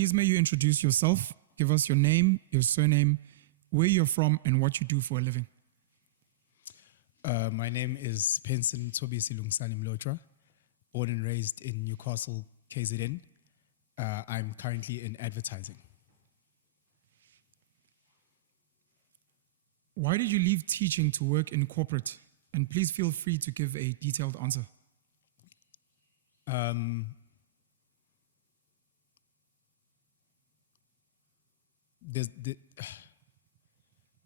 Please may you introduce yourself, give us your name, your surname, where you're from, and what you do for a living. My name is Penson Mlotshwa, born and raised in Newcastle, KZN. I'm currently in advertising. Why did you leave teaching to work in corporate? And please feel free to give a detailed answer. There's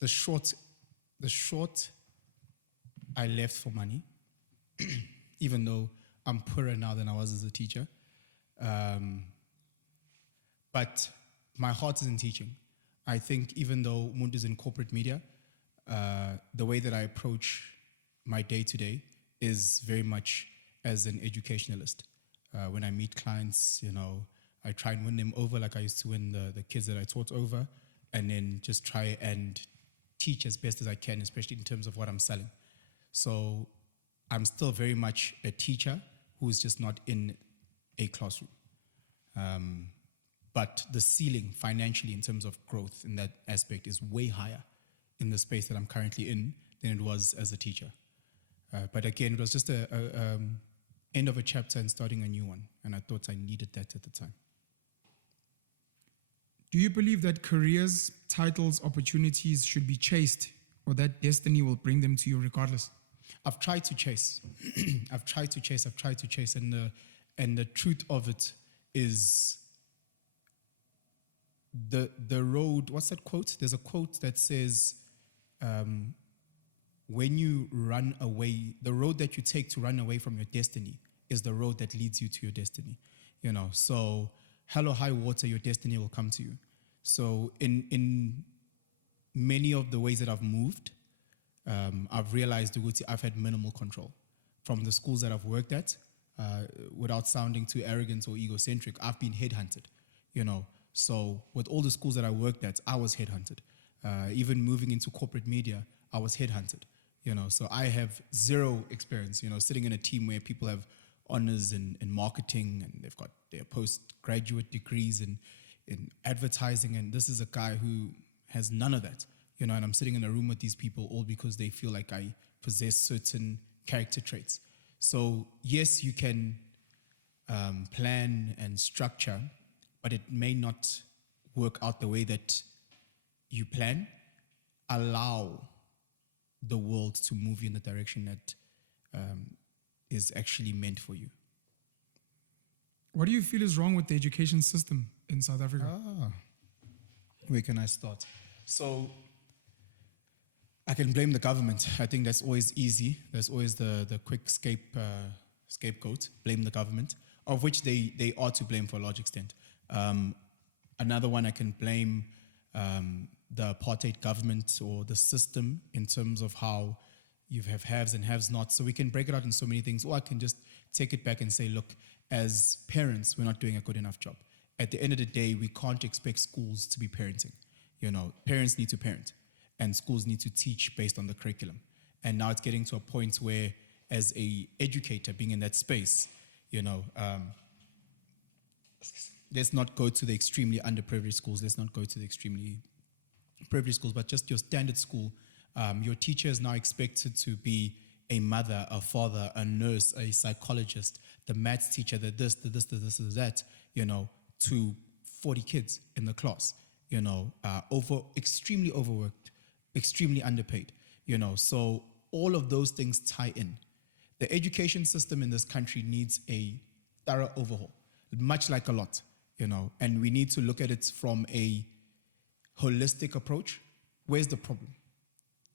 the short, I left for money, even though I'm poorer now than I was as a teacher. But my heart is in teaching. I think even though Muntu is in corporate media, the way that I approach my day-to-day is very much as an educationalist. When I meet clients, I try and win them over like I used to win the kids that I taught over, and then just try and teach as best as I can, especially in terms of what I'm selling. So I'm still very much a teacher who's just not in a classroom. But the ceiling financially in terms of growth in that aspect is way higher in the space that I'm currently in than it was as a teacher. But again, it was just a end of a chapter and starting a new one, and I thought I needed that at the time. Do you believe that careers, titles, opportunities should be chased, or that destiny will bring them to you regardless? I've tried to chase. I've tried to chase, and the truth of it is the road. What's that quote? There's a quote that says, when you run away, the road that you take to run away from your destiny is the road that leads you to your destiny. So hell or high water, your destiny will come to you. So in many of the ways that I've moved, I've realized I've had minimal control. From the schools that I've worked at, without sounding too arrogant or egocentric, I've been headhunted, So with all the schools that I worked at, I was headhunted. Even moving into corporate media, I was headhunted, So I have zero experience, sitting in a team where people have honors in marketing and they've got their postgraduate degrees in advertising, and this is a guy who has none of that, and I'm sitting in a room with these people all because they feel like I possess certain character traits. So yes, you can plan and structure, but it may not work out the way that you plan. Allow the world to move you in the direction that is actually meant for you. What do you feel is wrong with the education system in South Africa? Where can I start? So I can blame the government. I think that's always easy. There's always the quick scapegoat, blame the government, of which they are to blame for a large extent. Another one I can blame the apartheid government or the system in terms of how you have haves and haves not. So we can break it out in so many things, or I can just take it back and say, look, as parents, we're not doing a good enough job. At the end of the day, we can't expect schools to be parenting. Parents need to parent, and schools need to teach based on the curriculum. And now it's getting to a point where, as a educator being in that space, let's not go to the extremely underprivileged schools. Let's not go to the extremely privileged schools, but just your standard school. Your teacher is now expected to be a mother, a father, a nurse, a psychologist, the maths teacher, the this, that, to 40 kids in the class, extremely overworked, extremely underpaid, So all of those things tie in. The education system in this country needs a thorough overhaul, much like a lot, and we need to look at it from a holistic approach. Where's the problem?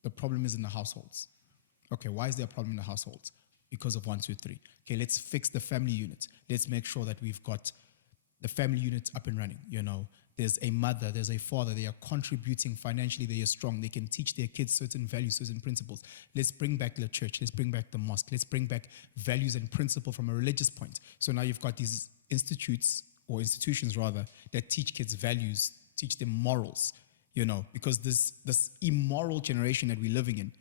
The problem is in the households. Okay, why is there a problem in the households? Because of 1, 2, 3. Okay, let's fix the family unit. Let's make sure that we've got the family unit up and running. There's a mother, there's a father, they are contributing financially, they are strong, they can teach their kids certain values, certain principles. Let's bring back the church, let's bring back the mosque, let's bring back values and principle from a religious point. So now you've got these institutions that teach kids values, teach them morals, because this immoral generation that we're living in,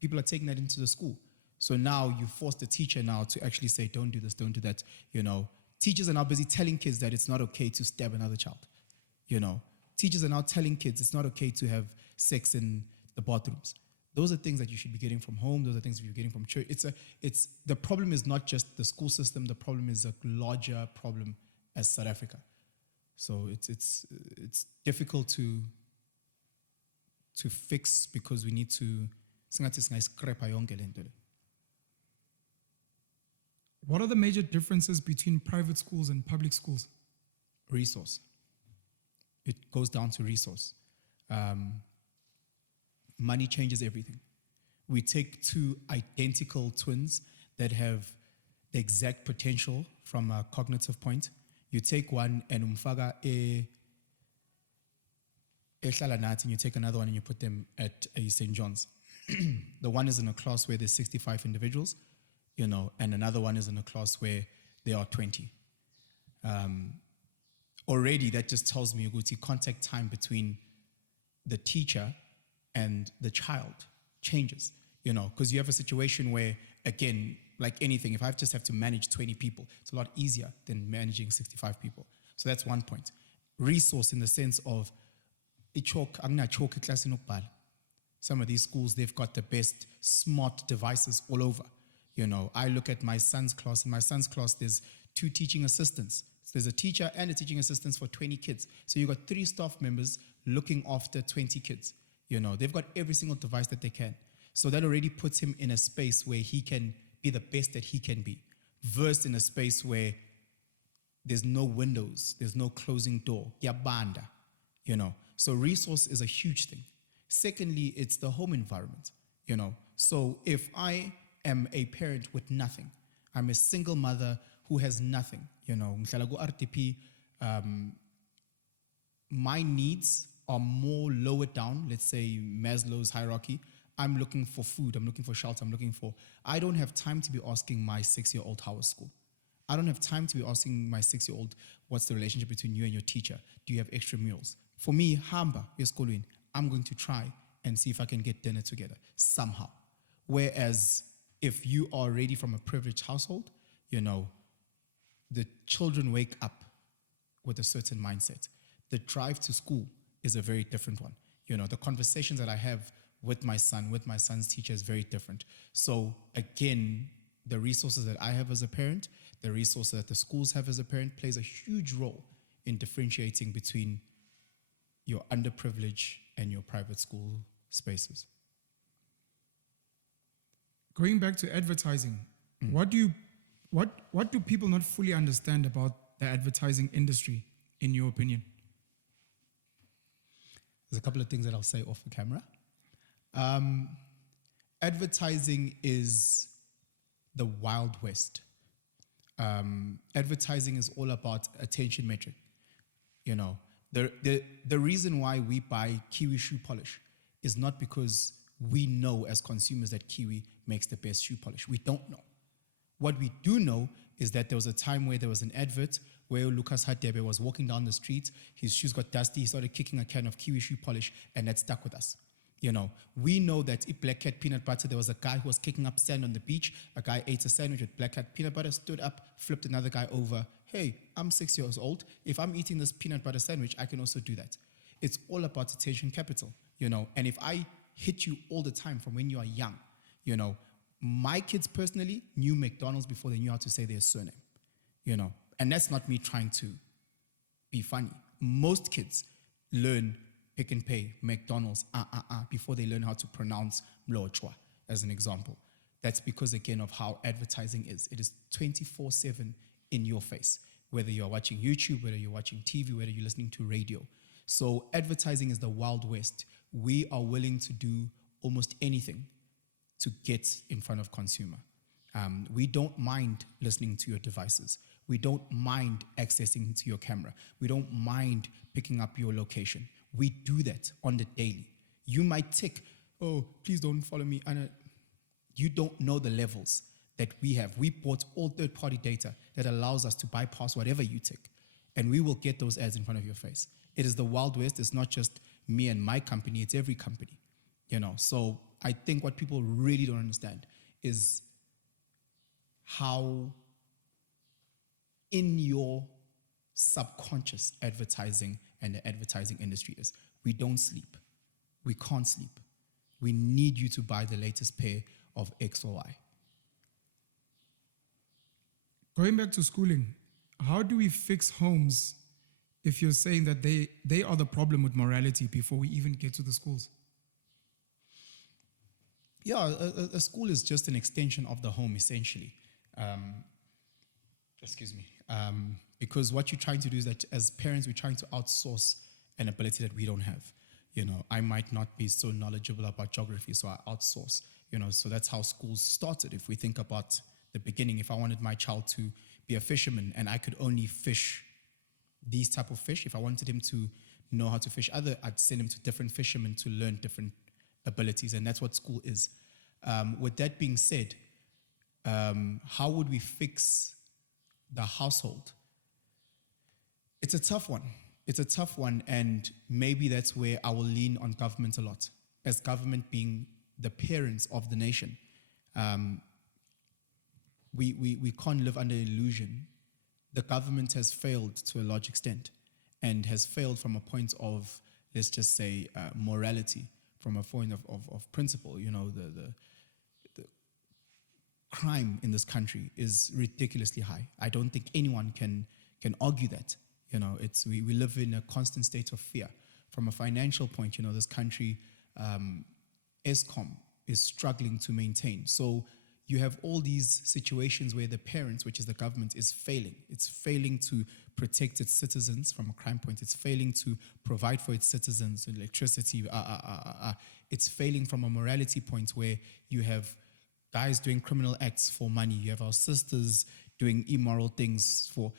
people are taking that into the school. So now you force the teacher now to actually say, don't do this, don't do that. Teachers are now busy telling kids that it's not okay to stab another child. Teachers are now telling kids it's not okay to have sex in the bathrooms. Those are things that you should be getting from home. Those are things that you're getting from church. The problem is not just the school system. The problem is a larger problem as South Africa. So it's difficult to fix because we need to. What are the major differences between private schools and public schools? Resource. It goes down to resource. Money changes everything. We take two identical twins that have the exact potential from a cognitive point. You take one and umfaga and you take another one and you put them at a St. John's. The one is in a class where there's 65 individuals, and another one is in a class where there are 20. Already that just tells me contact time between the teacher and the child changes, because you have a situation where, again, like anything, if I just have to manage 20 people, it's a lot easier than managing 65 people. So that's one point. Resource in the sense of, some of these schools, they've got the best smart devices all over. I look at my son's class. In my son's class, there's 2 teaching assistants. So there's a teacher and a teaching assistant for 20 kids. So you've got 3 staff members looking after 20 kids. They've got every single device that they can. So that already puts him in a space where he can be the best that he can be, versus in a space where there's no windows, there's no closing door. Yabanda, So resource is a huge thing. Secondly, it's the home environment, So if I am a parent with nothing, I'm a single mother who has nothing, ngihlala ku-RDP, my needs are more lower down, let's say Maslow's hierarchy. I'm looking for food, I'm looking for shelter, I don't have time to be asking my 6-year-old how was school. I don't have time to be asking my 6-year-old, what's the relationship between you and your teacher? Do you have extra meals? For me, hamba, eskolweni, I'm going to try and see if I can get dinner together somehow. Whereas if you are already from a privileged household, the children wake up with a certain mindset. The drive to school is a very different one. The conversations that I have with my son's teacher is very different. So again, the resources that I have as a parent, the resources that the schools have as a parent plays a huge role in differentiating between your underprivileged and your private school spaces. Going back to advertising, what do people not fully understand about the advertising industry, in your opinion? There's a couple of things that I'll say off the camera. Advertising is the Wild West. Advertising is all about attention metric. The reason why we buy Kiwi shoe polish is not because we know as consumers that Kiwi makes the best shoe polish. We don't know. What we do know is that there was a time where there was an advert where Lucas Hadebe was walking down the street, his shoes got dusty, he started kicking a can of Kiwi shoe polish, and that stuck with us. We know that in Black Cat peanut butter, there was a guy who was kicking up sand on the beach. A guy ate a sandwich with Black Cat peanut butter, stood up, flipped another guy over. Hey, I'm 6 years old. If I'm eating this peanut butter sandwich, I can also do that. It's all about attention capital, And if I hit you all the time from when you are young, my kids personally knew McDonald's before they knew how to say their surname, And that's not me trying to be funny. Most kids learn Pick and Pay, McDonald's, before they learn how to pronounce Mlotshwa, as an example. That's because, again, of how advertising is. It is 24/7 in your face, whether you're watching YouTube, whether you're watching TV, whether you're listening to radio. So advertising is the Wild West. We are willing to do almost anything to get in front of consumer. We don't mind listening to your devices. We don't mind accessing to your camera. We don't mind picking up your location. We do that on the daily. You might tick, oh, please don't follow me. You don't know the levels that we have. We bought all third-party data that allows us to bypass whatever you tick, and we will get those ads in front of your face. It is the Wild West. It's not just me and my company. It's every company, So I think what people really don't understand is how in your subconscious advertising and the advertising industry is. We don't sleep. We can't sleep. We need you to buy the latest pair of X or Y. Going back to schooling, how do we fix homes if you're saying that they are the problem with morality before we even get to the schools? Yeah, a school is just an extension of the home, essentially. Because what you're trying to do is that as parents, we're trying to outsource an ability that we don't have. I might not be so knowledgeable about geography, so I outsource. So that's how schools started. If we think about the beginning, if I wanted my child to be a fisherman and I could only fish these type of fish, if I wanted him to know how to fish I'd send him to different fishermen to learn different abilities, and that's what school is. With that being said, how would we fix the household? It's a tough one, and maybe that's where I will lean on government a lot, as government being the parents of the nation. We can't live under illusion. The government has failed to a large extent, and has failed from a point of, let's just say, morality, from a point of principle. The crime in this country is ridiculously high. I don't think anyone can argue that. We live in a constant state of fear. From a financial point, this country, ESCOM is struggling to maintain. So you have all these situations where the parents, which is the government, is failing. It's failing to protect its citizens from a crime point. It's failing to provide for its citizens electricity. It's failing from a morality point, where you have guys doing criminal acts for money. You have our sisters doing immoral things for,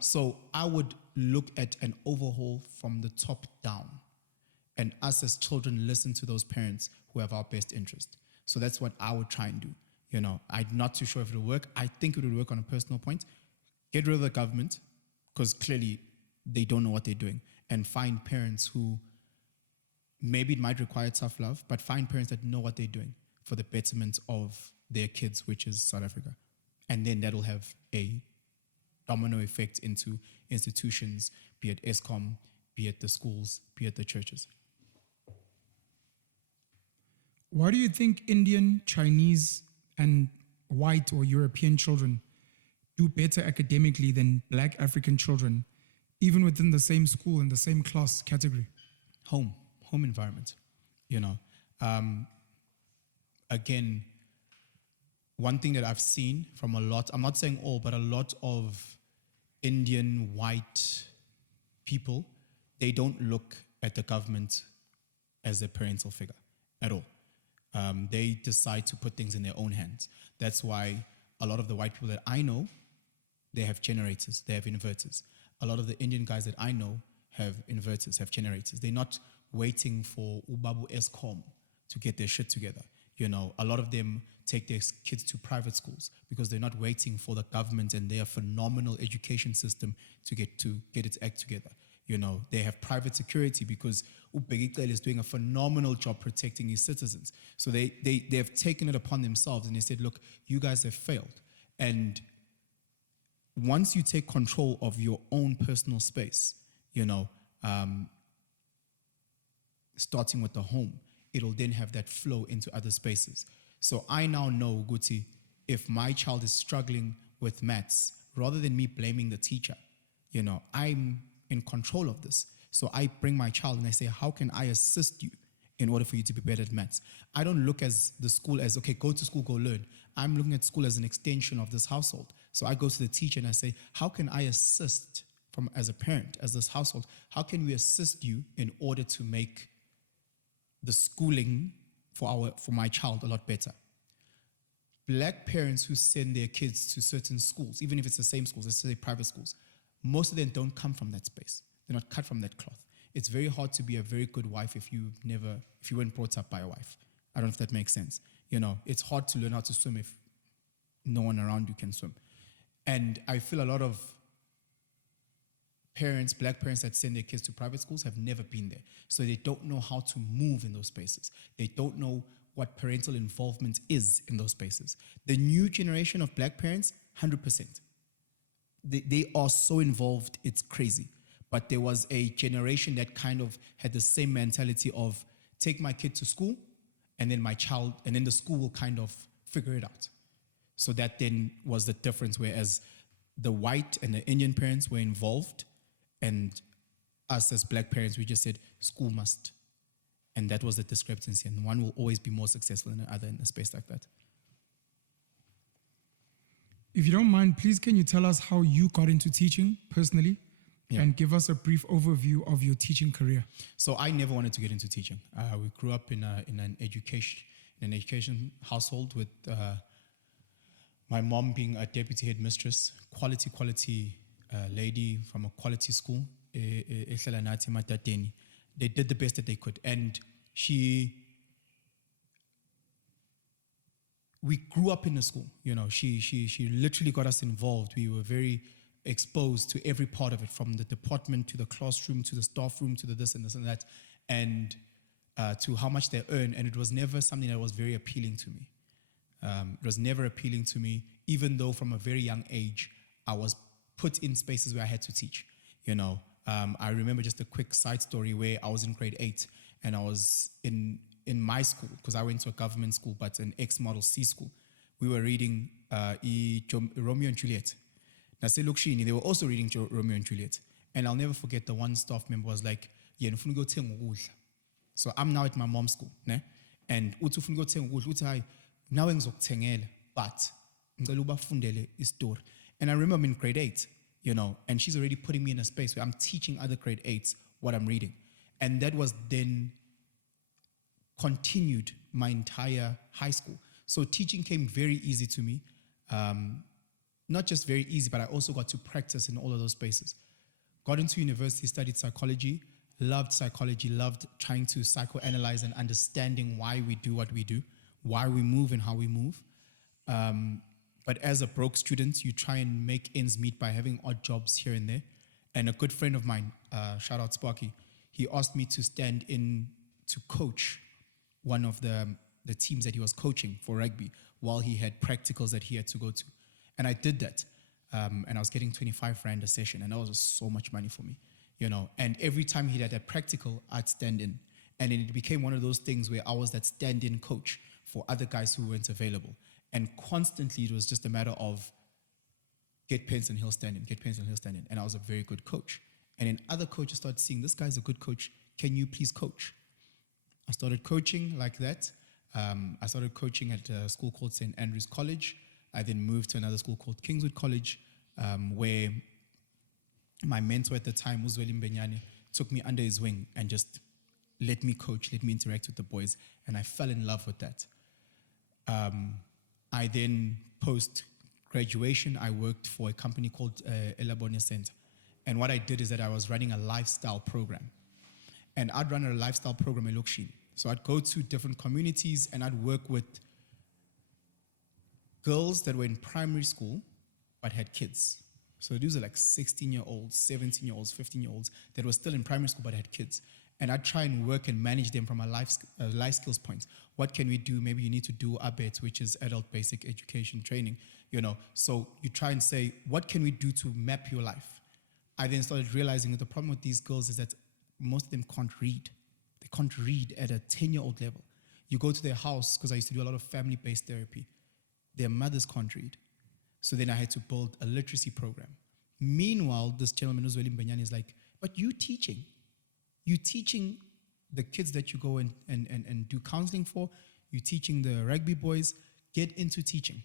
So I would look at an overhaul from the top down, and us as children listen to those parents who have our best interest. So that's what I would try and do. I'm not too sure if it'll work. I think it will work on a personal point. Get rid of the government, because clearly they don't know what they're doing, and find parents who, maybe it might require tough love, but find parents that know what they're doing for the betterment of their kids, which is South Africa. And then that'll have a domino effect into institutions, be it ESCOM, be it the schools, be it the churches. Why do you think Indian, Chinese, and white or European children do better academically than Black African children, even within the same school in the same class category? Home environment. Again, one thing that I've seen from a lot, I'm not saying all, but a lot of Indian white people, they don't look at the government as a parental figure at all. They decide to put things in their own hands. That's why a lot of the white people that I know, they have generators, they have inverters. A lot of the Indian guys that I know have inverters, have generators. They're not waiting for Ubabu ESCOM to get their shit together. A lot of them take their kids to private schools because they're not waiting for the government and their phenomenal education system to get its act together. They have private security because Ubegicel is doing a phenomenal job protecting his citizens. So they have taken it upon themselves, and they said, look, you guys have failed. And once you take control of your own personal space, starting with the home, it'll then have that flow into other spaces. So I now know, Guti, if my child is struggling with maths, rather than me blaming the teacher, I'm in control of this. So I bring my child and I say, how can I assist you in order for you to be better at maths? I don't look as the school as, okay, go to school, go learn. I'm looking at school as an extension of this household. So I go to the teacher and I say, how can I assist as a parent, as this household? How can we assist you in order to make the schooling for my child a lot better? Black parents who send their kids to certain schools, even if it's the same schools, let's say private schools, most of them don't come from that space. They're not cut from that cloth. It's very hard to be a very good wife if you weren't brought up by a wife. I don't know if that makes sense. It's hard to learn how to swim if no one around you can swim. And I feel a lot of parents, black parents that send their kids to private schools have never been there. So they don't know how to move in those spaces. They don't know what parental involvement is in those spaces. The new generation of black parents, 100%. They are so involved, it's crazy. But there was a generation that kind of had the same mentality of take my kid to school and then the school will kind of figure it out. So that then was the difference, whereas the white and the Indian parents were involved and us as black parents, we just said school must. And that was the discrepancy. And one will always be more successful than the other in a space like that. If you don't mind, please can you tell us how you got into teaching personally? Yeah. And give us a brief overview of your teaching career. So I never wanted to get into teaching. We grew up in an education household with my mom being a deputy headmistress, quality lady from a quality school. They did the best that they could, and we grew up in the school. You know, she literally got us involved. We were very exposed to every part of it, from the department to the classroom to the staff room to the this and that, and to how much they earn. And it was never something that was very appealing to me. It was never appealing to me, even though from a very young age I was put in spaces where I had to teach. You know, I remember just a quick side story where I was in grade 8 and I was in my school, because I went to a government school but an ex-model C school. We were reading Romeo and Juliet. They were also reading Romeo and Juliet. And I'll never forget, the one staff member was like, yeah, nifuna ukuyothenga ukudla. So I'm now at my mom's school, ne? And uthi ufuna ukuyothenga ukudla, uthi hayi, nawe ngizokuthengela, but ngicela ubafundele istory. And I remember I'm in grade 8, you know, and she's already putting me in a space where I'm teaching other grade 8s what I'm reading. And that was then continued my entire high school. So teaching came very easy to me. Not just very easy, but I also got to practice in all of those spaces. Got into university, studied psychology, loved trying to psychoanalyze and understanding why we do what we do, why we move and how we move. But as a broke student, you try and make ends meet by having odd jobs here and there. And a good friend of mine, shout out Sparky, he asked me to stand in to coach one of the teams that he was coaching for rugby while he had practicals that he had to go to. And I did that. And I was getting 25 Rand a session, and that was just so much money for me, you know. And every time he had a practical, I'd stand in. And it became one of those things where I was that stand-in coach for other guys who weren't available. And constantly, it was just a matter of get Penson, he'll stand in, get Penson, he'll stand in. And I was a very good coach. And then other coaches started seeing, this guy's a good coach, can you please coach? I started coaching like that. I started coaching at a school called St. Andrew's College. I then moved to another school called Kingswood College, where my mentor at the time, Uzweli Mbenyane, took me under his wing and just let me coach, let me interact with the boys, and I fell in love with that. I then, post-graduation, I worked for a company called Elabone Center. And what I did is that I was running a lifestyle program. And I'd run a lifestyle program in Lokshin. So I'd go to different communities and I'd work with girls that were in primary school but had kids. So these are like 16-year-olds, 17-year-olds, 15-year-olds that were still in primary school but had kids. And I'd try and work and manage them from a life skills point. What can we do? Maybe you need to do ABET, which is adult basic education training, you know. So you try and say, what can we do to map your life? I then started realizing that the problem with these girls is that most of them can't read. They can't read at a 10-year-old level. You go to their house, because I used to do a lot of family-based therapy. Their mothers can't read. So then I had to build a literacy program. Meanwhile, this gentleman, Uzweli Mbenyane, is like, but you teaching the kids that you go and do counseling for, you teaching the rugby boys, get into teaching.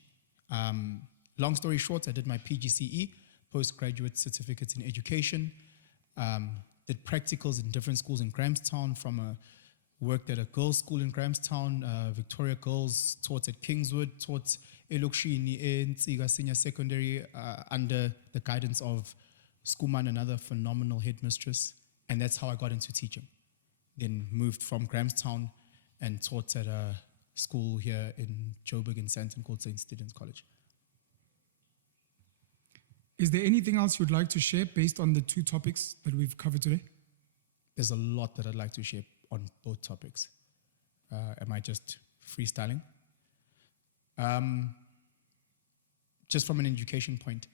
Long story short, I did my PGCE, postgraduate certificates in education, did practicals in different schools in Grahamstown, worked at a girls' school in Grahamstown, Victoria Girls, taught at Kingswood, taught Elokshini in Tsiga Senior Secondary under the guidance of Skuman, another phenomenal headmistress. And that's how I got into teaching. Then moved from Grahamstown and taught at a school here in Joburg in Sandton called St. Stephen's College. Is there anything else you'd like to share based on the two topics that we've covered today? There's a lot that I'd like to share on both topics. Am I just freestyling? Just from an education point,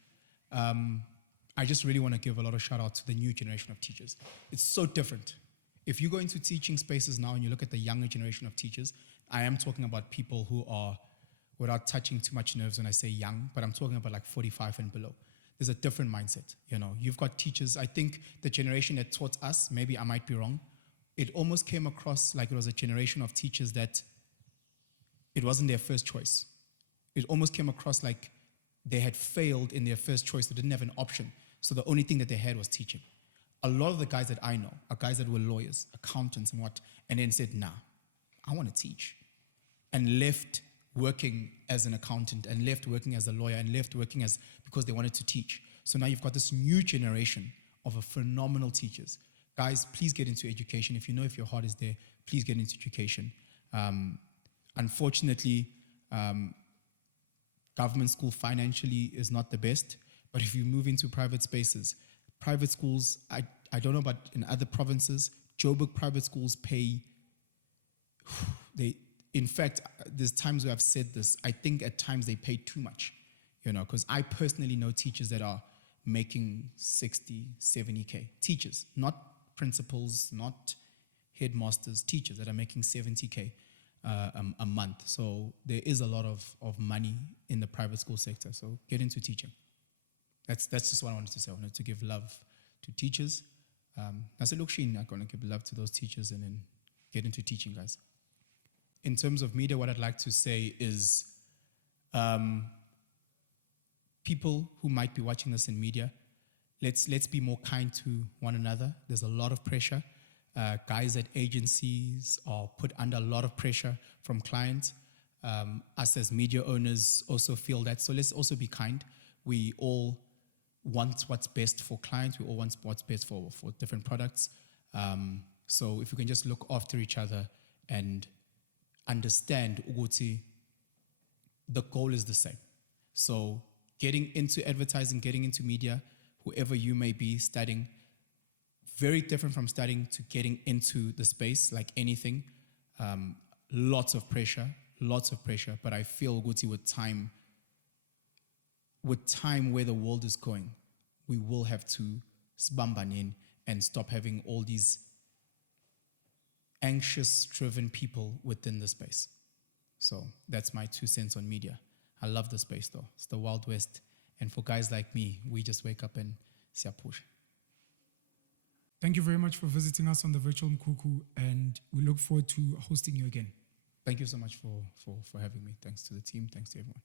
I just really want to give a lot of shout out to the new generation of teachers. It's so different. If you go into teaching spaces now and you look at the younger generation of teachers, I am talking about people who are, without touching too much nerves when I say young, but I'm talking about like 45 and below. There's a different mindset. You know, you've got teachers, I think the generation that taught us, maybe I might be wrong, it almost came across like it was a generation of teachers that it wasn't their first choice. It almost came across like they had failed in their first choice. They didn't have an option. So the only thing that they had was teaching. A lot of the guys that I know are guys that were lawyers, accountants and then said, nah, I want to teach. And left working as an accountant and left working as a lawyer and left working because they wanted to teach. So now you've got this new generation of phenomenal teachers. Guys, please get into education. If you know if your heart is there, please get into education. Unfortunately, government school financially is not the best, but if you move into private spaces, private schools, I don't know about in other provinces, Joburg private schools pay, in fact, there's times where I've said this, I think at times they pay too much, you know, because I personally know teachers that are making 60, 70K. Teachers, not principals, not headmasters, teachers that are making 70K a month. So there is a lot of money in the private school sector. So get into teaching. That's just what I wanted to say. I wanted to give love to teachers. I said, look, Sheen, I'm going to give love to those teachers and then get into teaching, guys. In terms of media, what I'd like to say is people who might be watching this in media, let's be more kind to one another. There's a lot of pressure. Guys at agencies are put under a lot of pressure from clients. Us as media owners also feel that. So let's also be kind. We all want what's best for clients. We all want what's best for different products. So if we can just look after each other and understand ukuthi the goal is the same. So getting into advertising, getting into media, whoever you may be studying, very different from studying to getting into the space, like anything. Lots of pressure, but I feel ukuthi with time where the world is going, we will have to sbambanin and stop having all these anxious, driven people within the space. So that's my 2 cents on media. I love the space though. It's the Wild West. And for guys like me, we just wake up and siyapush. Thank you very much for visiting us on the virtual Mkuku, and we look forward to hosting you again. Thank you so much for having me. Thanks to the team. Thanks to everyone.